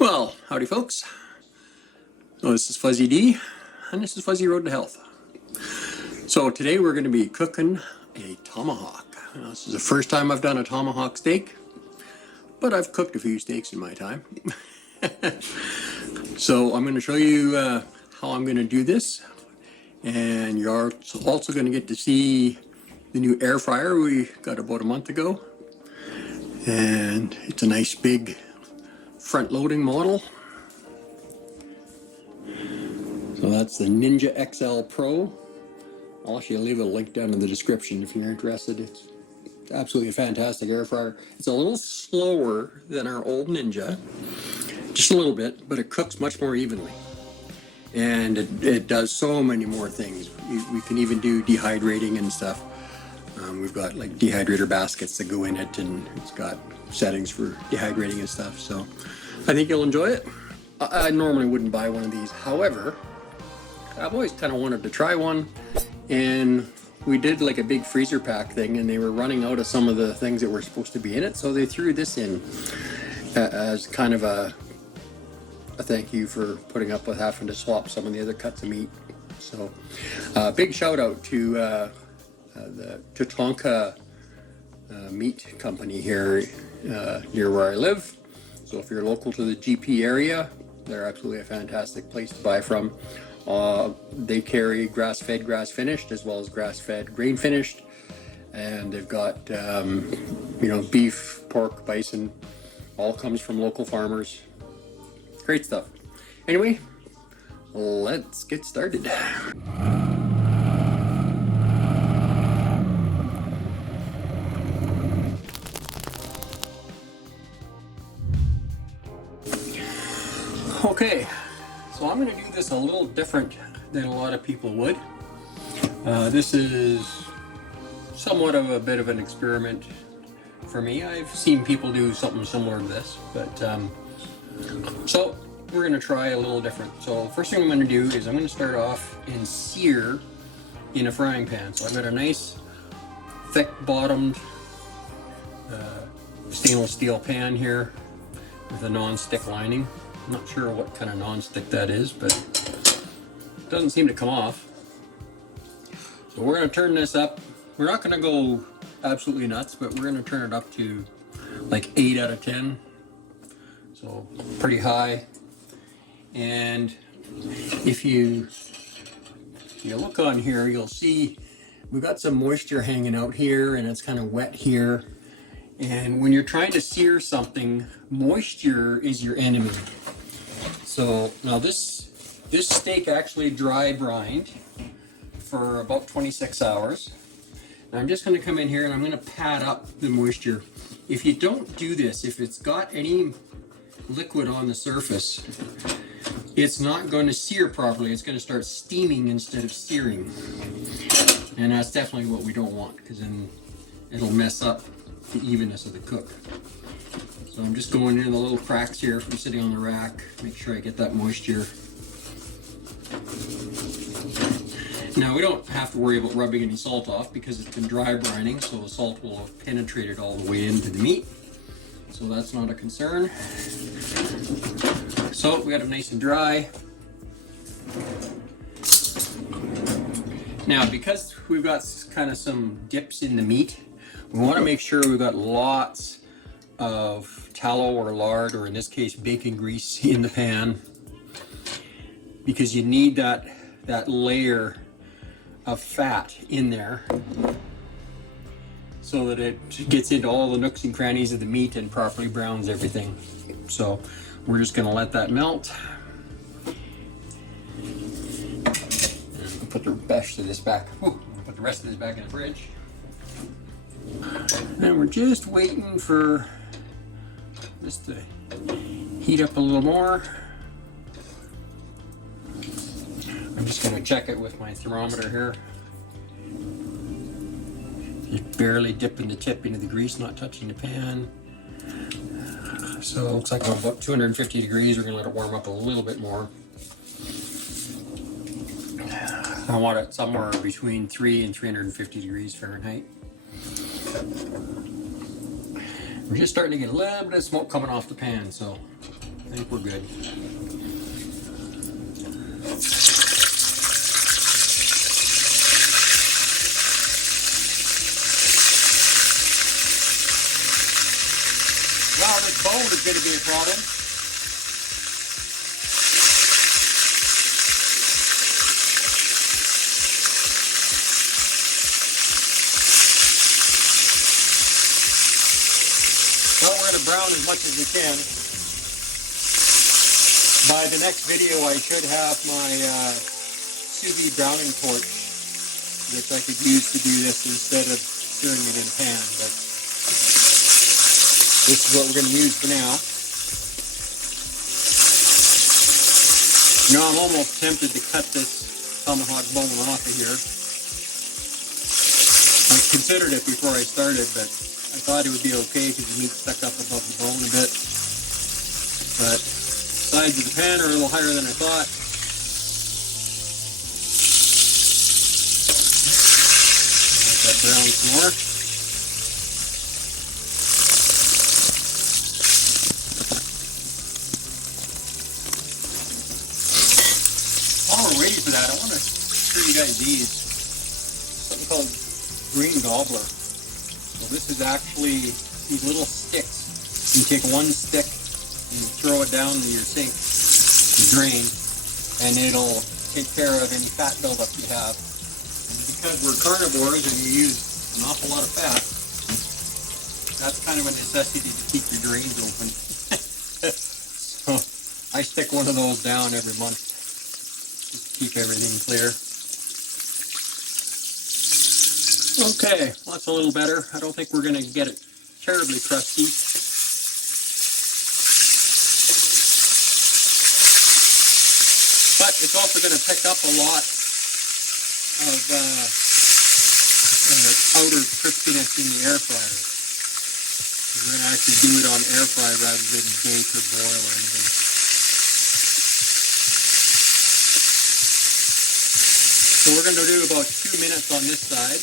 Well, howdy folks. Oh, this is Fuzzy D, and this is Fuzzy Road to Health. So today we're going to be cooking a tomahawk. Now, this is the first time I've done a tomahawk steak, but I've cooked a few steaks in my time. So I'm going to show you how I'm going to do this, and you're also going to get to see the new air fryer we got about a month ago, and it's a nice big front-loading model. So that's the Ninja XL Pro. I'll actually leave a link down in the description if you're interested. It's absolutely a fantastic air fryer. It's a little slower than our old Ninja, just a little bit, but it cooks much more evenly. And it does so many more things. We can even do dehydrating and stuff. We've got like dehydrator baskets that go in it, and it's got settings for dehydrating and stuff. So I think you'll enjoy it. I normally wouldn't buy one of these. However, I've always kind of wanted to try one, and we did like a big freezer pack thing, and they were running out of some of the things that were supposed to be in it, so they threw this in as kind of a thank you for putting up with having to swap some of the other cuts of meat. So big shout out to the Tatonka Meat company here near where I live. So if you're local to the GP area, they're absolutely a fantastic place to buy from. They carry grass-fed, grass-finished, as well as grass-fed, grain-finished, and they've got beef, pork, bison, all comes from local farmers. Great stuff. Anyway, let's get started. Okay, so I'm going to do this a little different than a lot of people would. This is somewhat of a bit of an experiment for me. I've seen people do something similar to this, but so we're going to try a little different. So first thing I'm going to do is I'm going to start off and sear in a frying pan. So I've got a nice thick bottomed stainless steel pan here with a non-stick lining. I'm not sure what kind of non-stick that is, but it doesn't seem to come off. So we're going to turn this up. We're not going to go absolutely nuts, but we're going to turn it up to like 8 out of 10. So pretty high. And if you look on here, you'll see we've got some moisture hanging out here, and it's kind of wet here. And when you're trying to sear something, moisture is your enemy. So now this steak actually dry brined for about 26 hours. And I'm just going to come in here and I'm going to pad up the moisture. If you don't do this, if it's got any liquid on the surface, it's not going to sear properly. It's going to start steaming instead of searing. And that's definitely what we don't want, because then it'll mess up the evenness of the cook. So I'm just going in the little cracks here from sitting on the rack, make sure I get that moisture. Now we don't have to worry about rubbing any salt off because it's been dry brining, so the salt will have penetrated all the way into the meat. So that's not a concern. So we got it nice and dry. Now because we've got kind of some dips in the meat, we want to make sure we've got lots of tallow or lard, or in this case bacon grease, in the pan, because you need that layer of fat in there so that it gets into all the nooks and crannies of the meat and properly browns everything. So we're just going to let that melt. And put the rest of this back. Put the rest of this back in the fridge. And we're just waiting for this to heat up a little more. I'm just going to check it with my thermometer here. Just barely dipping the tip into the grease, not touching the pan. So it looks like I'm about 250 degrees. We're going to let it warm up a little bit more. I want it somewhere between 3 and 350 degrees Fahrenheit. We're just starting to get a little bit of smoke coming off the pan, so I think we're good. Well, this bone is going to be a problem. Well, we're going to brown as much as we can. By the next video, I should have my sous vide browning torch, which I could use to do this instead of searing it in a pan. But this is what we're going to use for now. Now I'm almost tempted to cut this tomahawk bone off of here. I considered it before I started, but I thought it would be okay because the meat stuck up above the bone a bit. But the sides of the pan are a little higher than I thought. Let that brown some more. While we're waiting for that, I want to show you guys these. Something called green gobbler. So this is actually these little sticks. You take one stick and you throw it down in your sink to drain, and it'll take care of any fat buildup you have. And because we're carnivores and we use an awful lot of fat, that's kind of a necessity to keep your drains open. So I stick one of those down every month just to keep everything clear. Okay, well, that's a little better. I don't think we're going to get it terribly crusty. But it's also going to pick up a lot of outer crispiness in the air fryer. We're going to actually do it on air fry rather than bake or boil or anything. So we're going to do about 2 minutes on this side.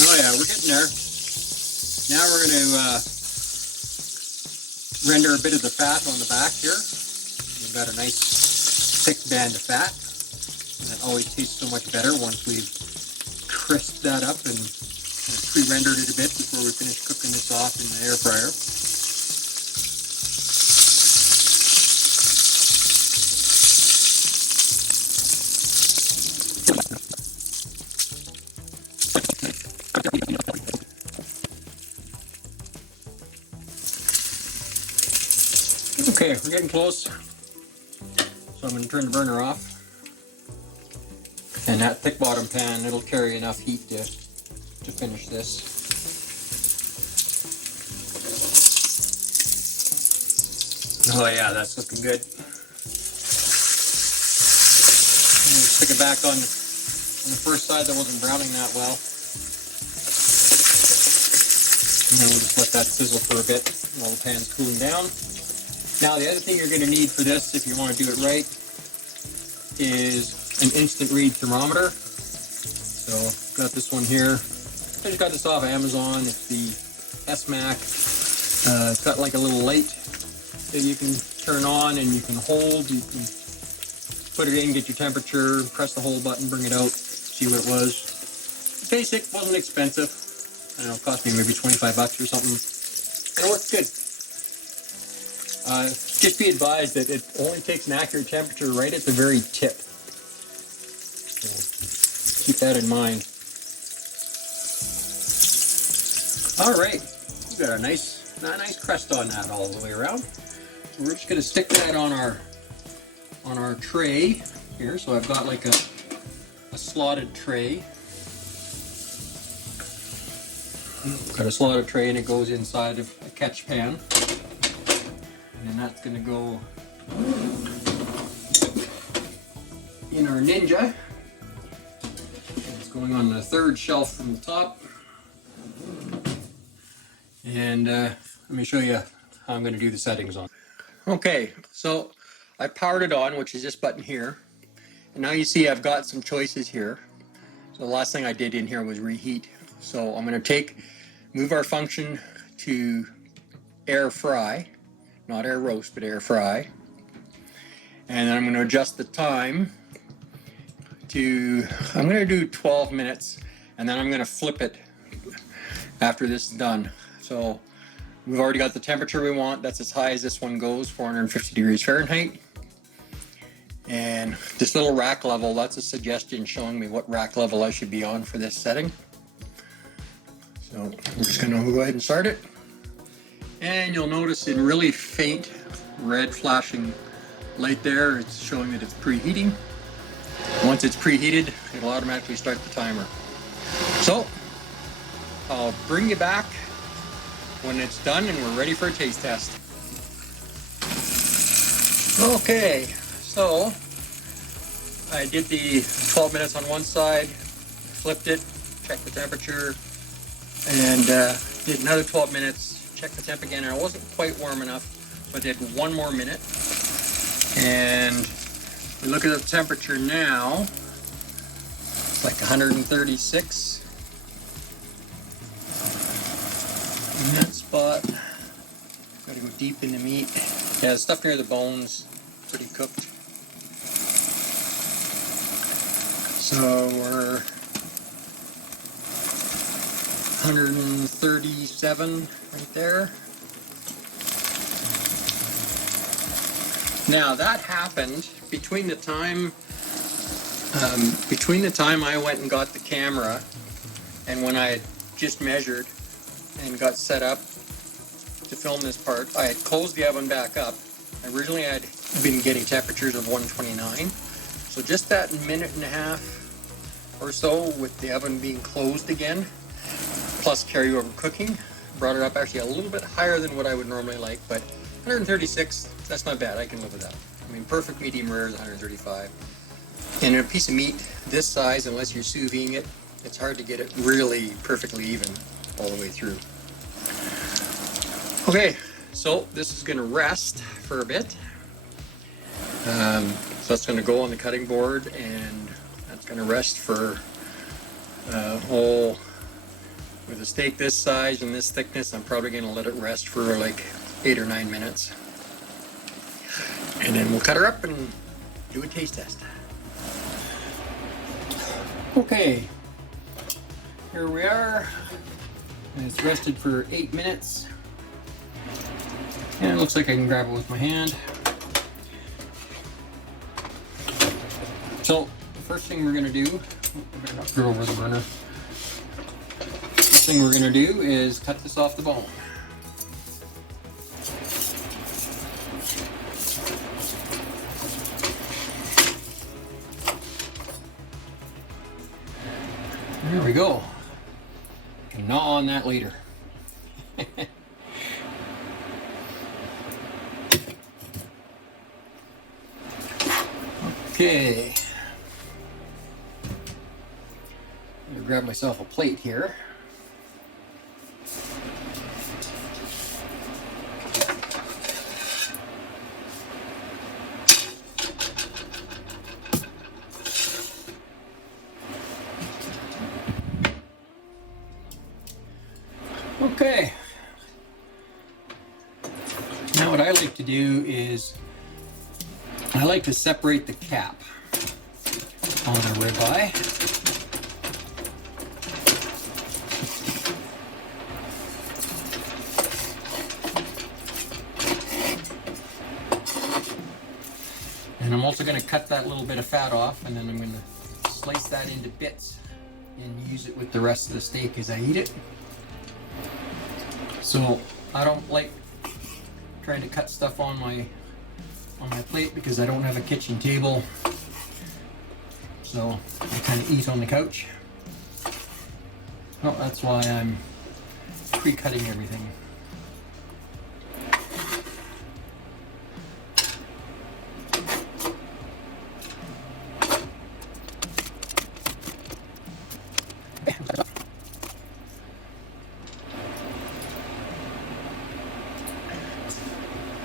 Oh yeah, we're getting there. Now we're going to render a bit of the fat on the back here. We've got a nice thick band of fat, and that always tastes so much better once we've crisped that up and pre-rendered it a bit before we finish cooking this off in the air fryer. Okay, we're getting close, so I'm going to turn the burner off. And that thick bottom pan, it'll carry enough heat to finish this. Oh yeah, that's looking good. I'm going to stick it back on the first side that wasn't browning that well. And then we'll just let that sizzle for a bit while the pan's cooling down. Now the other thing you're going to need for this, if you want to do it right, is an instant read thermometer. So I've got this one here. I just got this off Amazon. It's the S-Mac. It's got like a little light that you can turn on and you can hold. You can put it in, get your temperature, press the hold button, bring it out, see what it was. Basic, wasn't expensive. I don't know, it cost me maybe 25 bucks or something. And it works good. Just be advised that it only takes an accurate temperature right at the very tip. So keep that in mind. All right, we've got a nice crust on that all the way around. So we're just going to stick that on our tray here. So I've got like a slotted tray. Got a slotted tray and it goes inside of a catch pan. And that's going to go in our Ninja. It's going on the third shelf from the top. And let me show you I'm going to do the settings on. Okay, so I powered it on, which is this button here. And now you see I've got some choices here. So the last thing I did in here was reheat. So I'm going to move our function to air fry, not air roast, but air fry. And then I'm going to adjust the time to, I'm going to do 12 minutes, and then I'm going to flip it after this is done. So we've already got the temperature we want. That's as high as this one goes, 450 degrees Fahrenheit. And this little rack level, that's a suggestion showing me what rack level I should be on for this setting. So I'm just going to go ahead and start it. And you'll notice in really faint red flashing light there, it's showing that it's preheating. Once it's preheated, it'll automatically start the timer. So I'll bring you back when it's done and we're ready for a taste test. Okay, so I did the 12 minutes on one side, flipped it, checked the temperature, and did another 12 minutes, checked the temp again, and it wasn't quite warm enough, but did one more minute. And we look at the temperature now, it's like 136 in that spot. Got to go deep in the meat. Yeah, the stuff near the bones, pretty cooked. So we're 137 right there. Now that happened between the time I went and got the camera and when I had just measured and got set up to film this part. I had closed the oven back up. Originally I'd been getting temperatures of 129. So just that minute and a half or so with the oven being closed again, plus carryover cooking, brought it up actually a little bit higher than what I would normally like, but 136, that's not bad. I can live with that. I mean, perfect medium rare is 135. And in a piece of meat this size, unless you're sous videing it, it's hard to get it really perfectly even all the way through. Okay, so this is going to rest for a bit. So that's going to go on the cutting board, and that's going to rest for with a steak this size and this thickness, I'm probably going to let it rest for like 8 or 9 minutes. And then we'll cut her up and do a taste test. Okay, here we are. And it's rested for 8 minutes. And it looks like I can grab it with my hand. So the first thing we're going to do, I better not throw over the burner. First thing we're going to do is cut this off the bone. There we go. I can gnaw on that later. Okay. I'm gonna grab myself a plate here. Okay. Now what I like to do is I like to separate the cap on a ribeye. And I'm also going to cut that little bit of fat off, and then I'm going to slice that into bits and use it with the rest of the steak as I eat it. So I don't like trying to cut stuff on my plate because I don't have a kitchen table, so I kind of eat on the couch. Well, that's why I'm pre-cutting everything.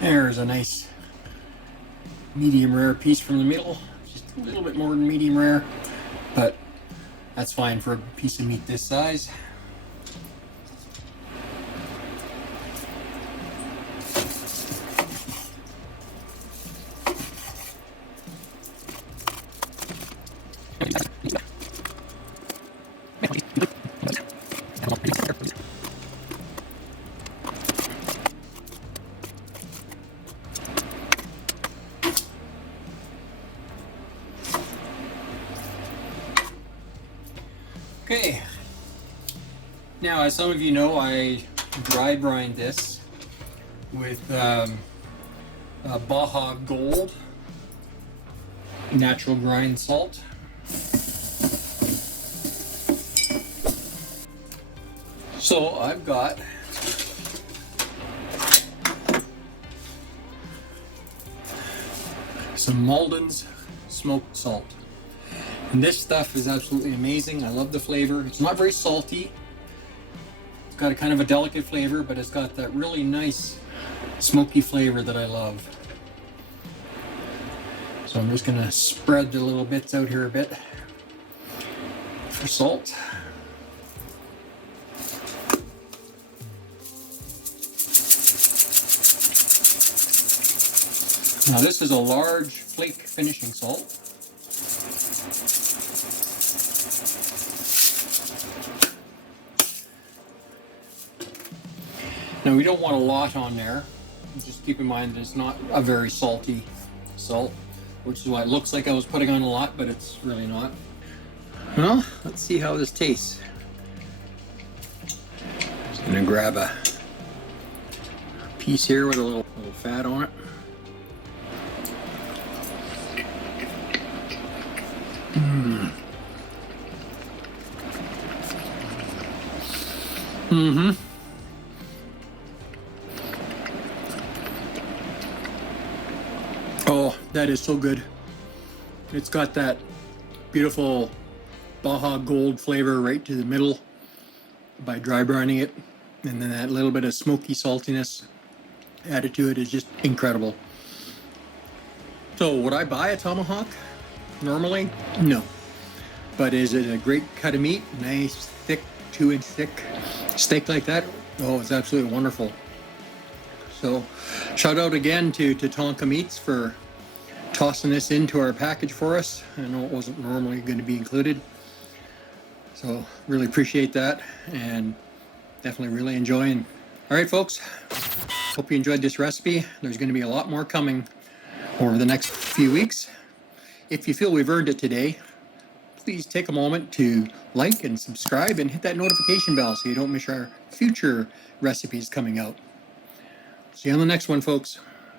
There's a nice medium rare piece from the middle. Just a little bit more than medium rare, but that's fine for a piece of meat this size. Okay, now as some of you know, I dry brine this with Baja Gold natural grind salt. So I've got some Malden's smoked salt. And this stuff is absolutely amazing. I love the flavor. It's not very salty. It's got a kind of a delicate flavor, but it's got that really nice smoky flavor that I love. So I'm just gonna spread the little bits out here a bit for salt. Now this is a large flake finishing salt. Now we don't want a lot on there. Just keep in mind that it's not a very salty salt, which is why it looks like I was putting on a lot, but it's really not. Well, let's see how this tastes. Just gonna grab a piece here with a little fat on it. Mm-hmm. Oh, that is so good. It's got that beautiful Baja Gold flavor right to the middle by dry brining it. And then that little bit of smoky saltiness added to it is just incredible. So would I buy a tomahawk normally? No. But is it a great cut of meat? Nice, thick, 2-inch thick steak like that? Oh, it's absolutely wonderful. So shout out again to Tatonka Meats for tossing this into our package for us. I know it wasn't normally going to be included. So really appreciate that and definitely really enjoying. All right, folks. Hope you enjoyed this recipe. There's going to be a lot more coming over the next few weeks. If you feel we've earned it today, please take a moment to like and subscribe and hit that notification bell so you don't miss our future recipes coming out. See you on the next one, folks.